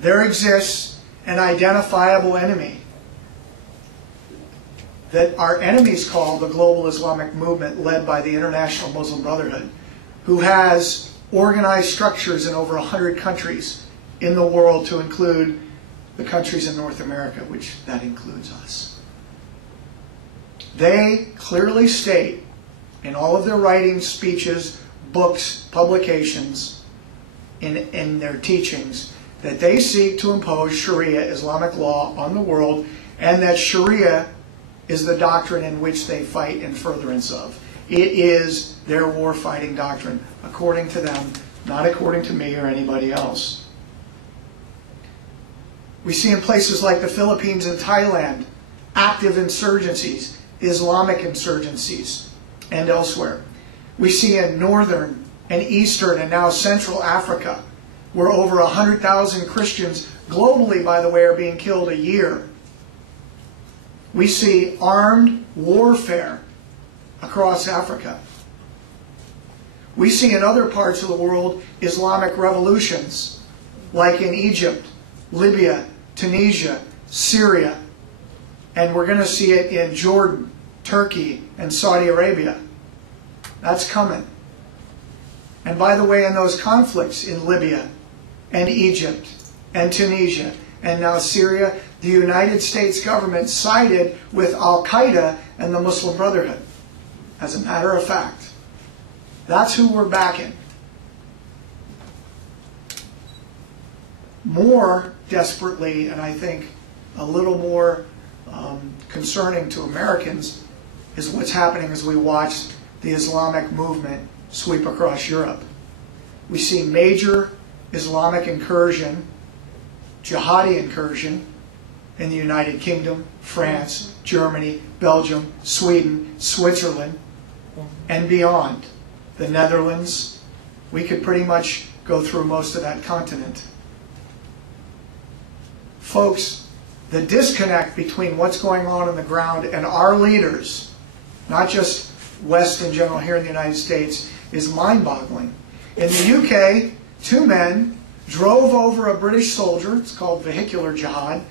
there exists an identifiable enemy that our enemies call the global Islamic movement led by the International Muslim Brotherhood, who has organized structures in over 100 countries in the world, to include the countries in North America, which that includes us. They clearly state in all of their writings, speeches, books, publications, in their teachings, that they seek to impose Sharia, Islamic law, on the world, and that Sharia is the doctrine in which they fight in furtherance of. It is their war-fighting doctrine, according to them, not according to me or anybody else. We see in places like the Philippines and Thailand active insurgencies, Islamic insurgencies, and elsewhere. We see in northern and eastern and now central Africa, where over 100,000 Christians globally, by the way, are being killed a year. We see armed warfare across Africa. We see in other parts of the world Islamic revolutions, like in Egypt, Libya, Tunisia, Syria, and we're going to see it in Jordan, Turkey, and Saudi Arabia. That's coming. And by the way, in those conflicts in Libya and Egypt and Tunisia and now Syria, the United States government sided with Al-Qaeda and the Muslim Brotherhood. As a matter of fact, that's who we're backing. More desperately, and I think a little more concerning to Americans, is what's happening as we watch the Islamic movement sweep across Europe. We see major Islamic incursion, jihadi incursion, in the United Kingdom, France, Germany, Belgium, Sweden, Switzerland, and beyond. The Netherlands. We could pretty much go through most of that continent. Folks, the disconnect between what's going on the ground and our leaders, not just West in general here in the United States, is mind-boggling. In the UK, 2 men drove over a British soldier, it's called vehicular jihad,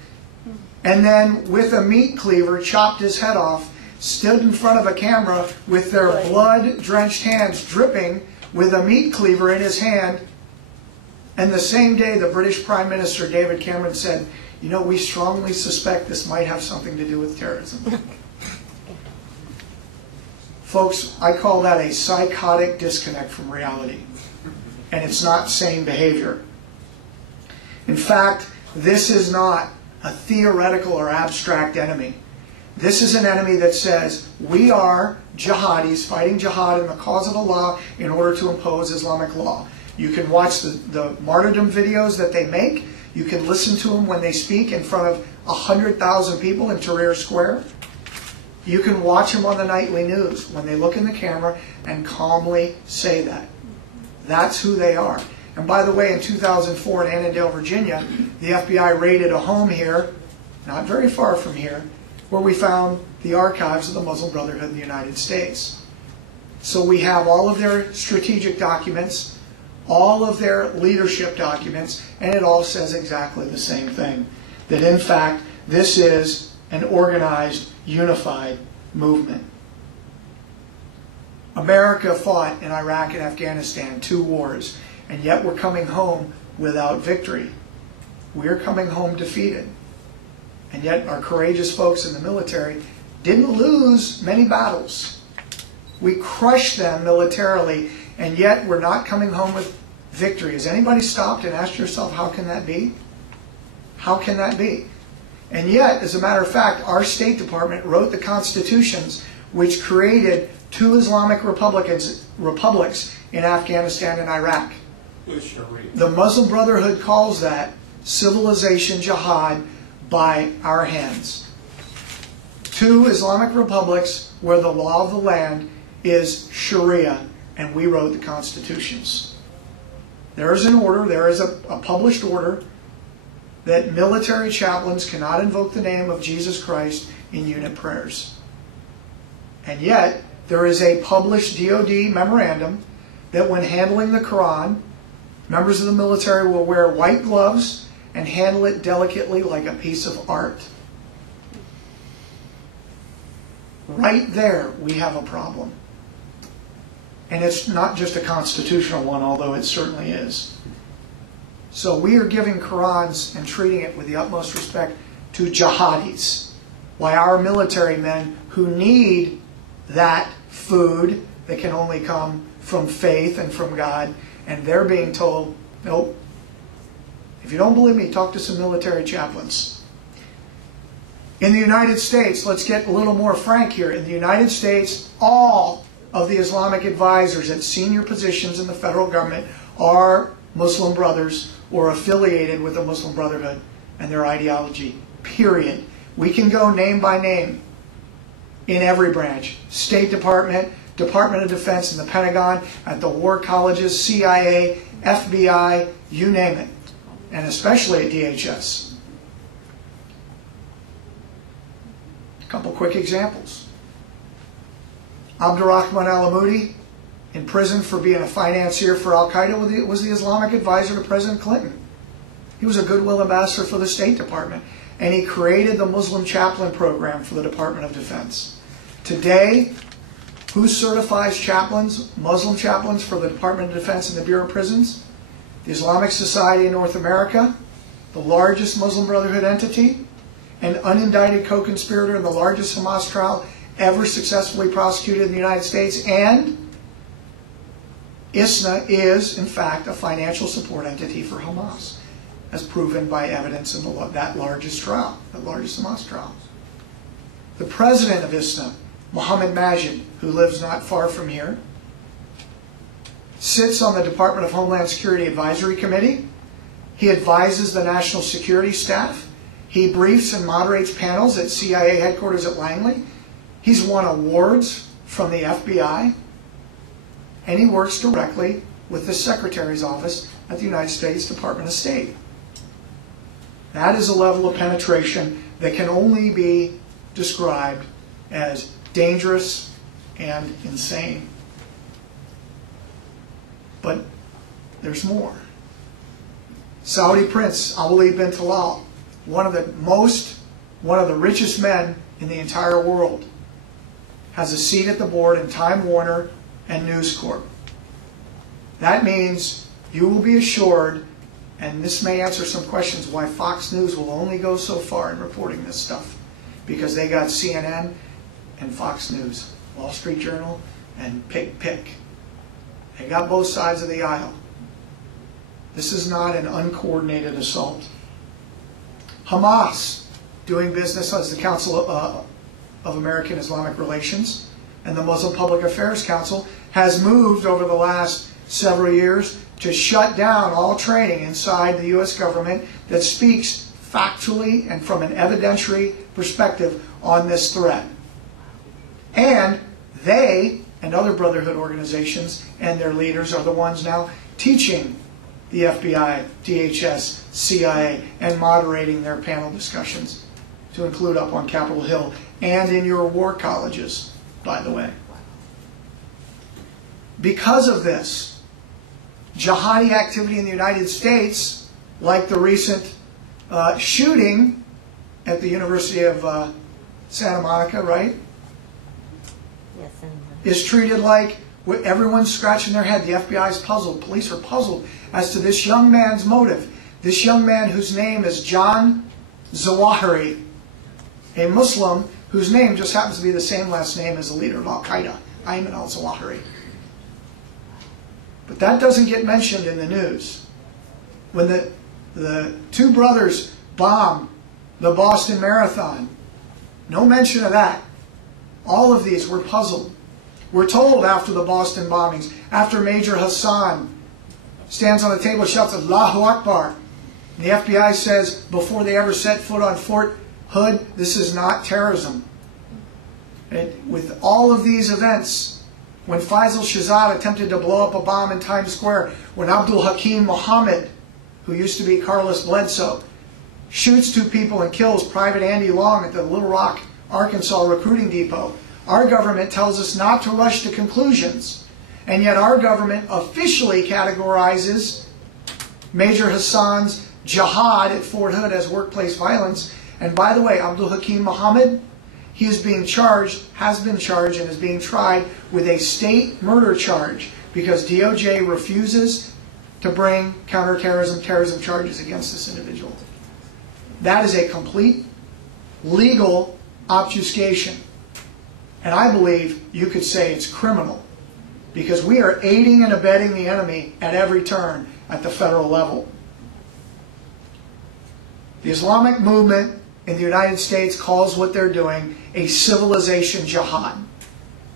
and then with a meat cleaver chopped his head off, stood in front of a camera with their blood-drenched hands dripping with a meat cleaver in his hand. And the same day, the British Prime Minister David Cameron said, "You know, we strongly suspect this might have something to do with terrorism." Folks, I call that a psychotic disconnect from reality. And it's not sane behavior. In fact, this is not a theoretical or abstract enemy. This is an enemy that says, we are jihadis fighting jihad in the cause of Allah in order to impose Islamic law. You can watch the martyrdom videos that they make. You can listen to them when they speak in front of 100,000 people in Tahrir Square. You can watch them on the nightly news when they look in the camera and calmly say that. That's who they are. And by the way, in 2004 in Annandale, Virginia, the FBI raided a home here, not very far from here, where we found the archives of the Muslim Brotherhood in the United States. So we have all of their strategic documents, all of their leadership documents, and it all says exactly the same thing. That in fact, this is an organized, unified movement. America fought in Iraq and Afghanistan 2 wars, and yet we're coming home without victory. We're coming home defeated. And yet our courageous folks in the military didn't lose many battles. We crushed them militarily, and yet we're not coming home with victory. Has anybody stopped and asked yourself, how can that be? How can that be? And yet, as a matter of fact, our State Department wrote the constitutions which created 2 Islamic republics in Afghanistan and Iraq. The Muslim Brotherhood calls that civilization jihad by our hands. 2 Islamic republics where the law of the land is Sharia, and we wrote the constitutions. There is an order, there is a published order that military chaplains cannot invoke the name of Jesus Christ in unit prayers. And yet, there is a published DoD memorandum that when handling the Quran, members of the military will wear white gloves and handle it delicately like a piece of art. Right there, we have a problem. And it's not just a constitutional one, although it certainly is. So we are giving Qurans and treating it with the utmost respect to jihadis, why our military men who need that food that can only come from faith and from God, and they're being told, nope. If you don't believe me, talk to some military chaplains. In the United States, let's get a little more frank here. In the United States, all of the Islamic advisors at senior positions in the federal government are Muslim brothers or affiliated with the Muslim Brotherhood and their ideology, period. We can go name by name in every branch. State Department, Department of Defense, and the Pentagon, at the war colleges, CIA, FBI, you name it. And especially at DHS. A couple quick examples. Abdurrahman al-Amoudi, in prison for being a financier for Al-Qaeda, was the Islamic advisor to President Clinton. He was a goodwill ambassador for the State Department, and he created the Muslim chaplain program for the Department of Defense. Today, who certifies chaplains, Muslim chaplains, for the Department of Defense and the Bureau of Prisons? The Islamic Society in North America, the largest Muslim Brotherhood entity, an unindicted co-conspirator in the largest Hamas trial ever successfully prosecuted in the United States, and ISNA is, in fact, a financial support entity for Hamas, as proven by evidence in that largest trial, the largest Hamas trial. The president of ISNA, Mohammed Majid, who lives not far from here, sits on the Department of Homeland Security Advisory Committee. He advises the national security staff. He briefs and moderates panels at CIA headquarters at Langley. He's won awards from the FBI. And he works directly with the Secretary's office at the United States Department of State. That is a level of penetration that can only be described as dangerous and insane. But there's more. Saudi Prince Ali bin Talal, one of the richest men in the entire world, has a seat at the board in Time Warner and News Corp. That means you will be assured, and this may answer some questions why Fox News will only go so far in reporting this stuff, because they got CNN and Fox News, Wall Street Journal and Pick. They got both sides of the aisle. This is not an uncoordinated assault. Hamas, doing business as the Council of American Islamic Relations and the Muslim Public Affairs Council, has moved over the last several years to shut down all training inside the U.S. government that speaks factually and from an evidentiary perspective on this threat. And they and other Brotherhood organizations and their leaders are the ones now teaching the FBI, DHS, CIA, and moderating their panel discussions to include up on Capitol Hill and in your war colleges, by the way. Because of this, jihadi activity in the United States, like the recent shooting at the University of Santa Monica, right? Yes, is treated like everyone's scratching their head. The FBI is puzzled. Police are puzzled as to this young man's motive. This young man whose name is John Zawahiri, a Muslim whose name just happens to be the same last name as the leader of Al-Qaeda, Ayman al-Zawahiri. But that doesn't get mentioned in the news. When the two brothers bombed the Boston Marathon, no mention of that. All of these were puzzled. We're told after the Boston bombings, after Major Hassan stands on the table and shouts, Allahu Akbar, the FBI says before they ever set foot on Fort Hood, this is not terrorism. And with all of these events, when Faisal Shahzad attempted to blow up a bomb in Times Square, when Abdul Hakim Muhammad, who used to be Carlos Bledsoe, shoots two people and kills Private Andy Long at the Little Rock, Arkansas recruiting depot, our government tells us not to rush to conclusions. And yet our government officially categorizes Major Hassan's jihad at Fort Hood as workplace violence. And by the way, Abdul Hakim Muhammad, he is being charged, has been charged, and is being tried with a state murder charge because DOJ refuses to bring counterterrorism, terrorism charges against this individual. That is a complete legal obfuscation. And I believe you could say it's criminal because we are aiding and abetting the enemy at every turn at the federal level. The Islamic movement in the United States calls what they're doing a civilization jihad.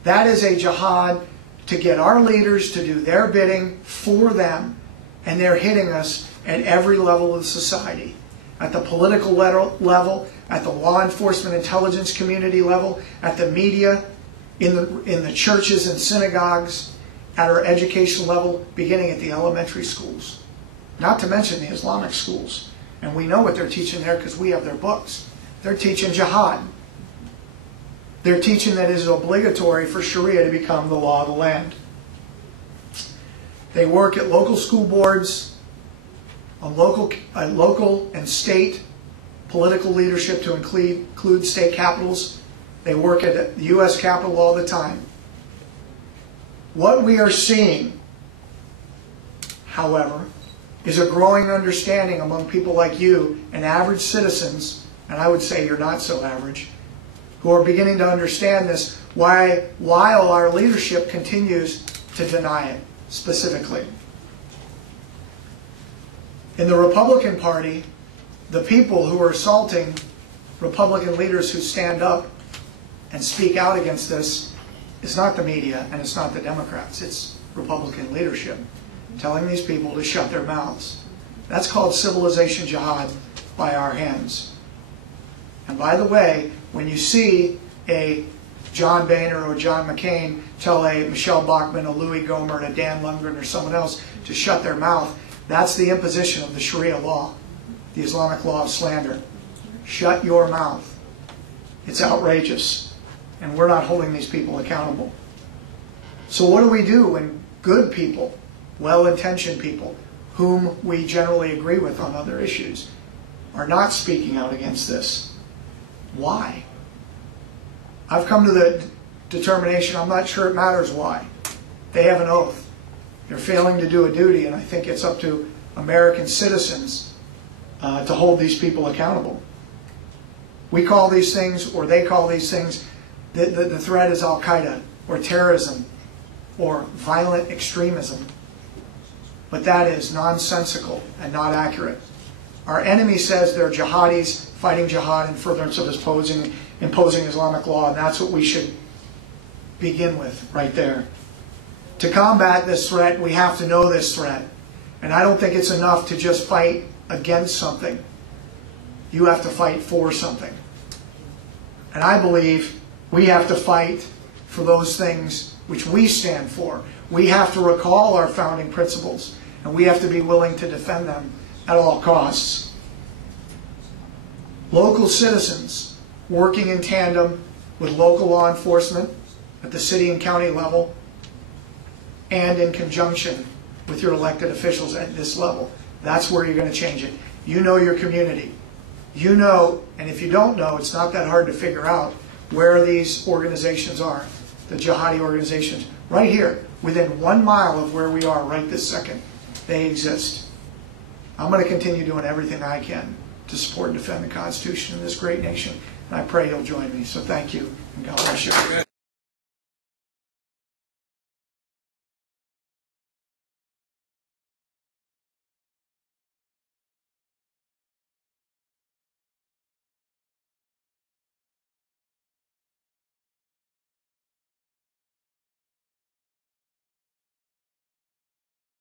That is a jihad to get our leaders to do their bidding for them, and they're hitting us at every level of society. At the political level, at the law enforcement intelligence community level, at the media, in the churches and synagogues, at our education level, beginning at the elementary schools. Not to mention the Islamic schools. And we know what they're teaching there because we have their books. They're teaching jihad. They're teaching that it is obligatory for Sharia to become the law of the land. They work at local school boards, on local and state political leadership to include state capitals. They work at the U.S. Capitol all the time. What we are seeing, however, is a growing understanding among people like you and average citizens, and I would say you're not so average, who are beginning to understand this while our leadership continues to deny it specifically. In the Republican Party, the people who are assaulting Republican leaders who stand up and speak out against this is not the media and it's not the Democrats. It's Republican leadership telling these people to shut their mouths. That's called civilization jihad by our hands. And by the way, when you see a John Boehner or John McCain tell a Michelle Bachmann, a Louis Gohmert, a Dan Lundgren, or someone else to shut their mouth, that's the imposition of the Sharia law, the Islamic law of slander. Shut your mouth. It's outrageous. And we're not holding these people accountable. So what do we do when good people, well-intentioned people, whom we generally agree with on other issues, are not speaking out against this? Why? I've come to the determination, I'm not sure it matters why. They have an oath. They're failing to do a duty, and I think it's up to American citizens to hold these people accountable. We call these things, or they call these things, the threat is Al-Qaeda, or terrorism, or violent extremism. But that is nonsensical and not accurate. Our enemy says they're jihadis fighting jihad in furtherance of imposing Islamic law, and that's what we should begin with right there. To combat this threat, we have to know this threat. And I don't think it's enough to just fight against something. You have to fight for something. And I believe we have to fight for those things which we stand for. We have to recall our founding principles, and we have to be willing to defend them at all costs. Local citizens working in tandem with local law enforcement at the city and county level, and in conjunction with your elected officials at this level. That's where you're going to change it. You know your community. You know, and if you don't know, it's not that hard to figure out where these organizations are, the jihadi organizations. Right here, within 1 mile of where we are right this second, they exist. I'm going to continue doing everything I can to support and defend the Constitution of this great nation, and I pray you'll join me. So thank you, and God bless you.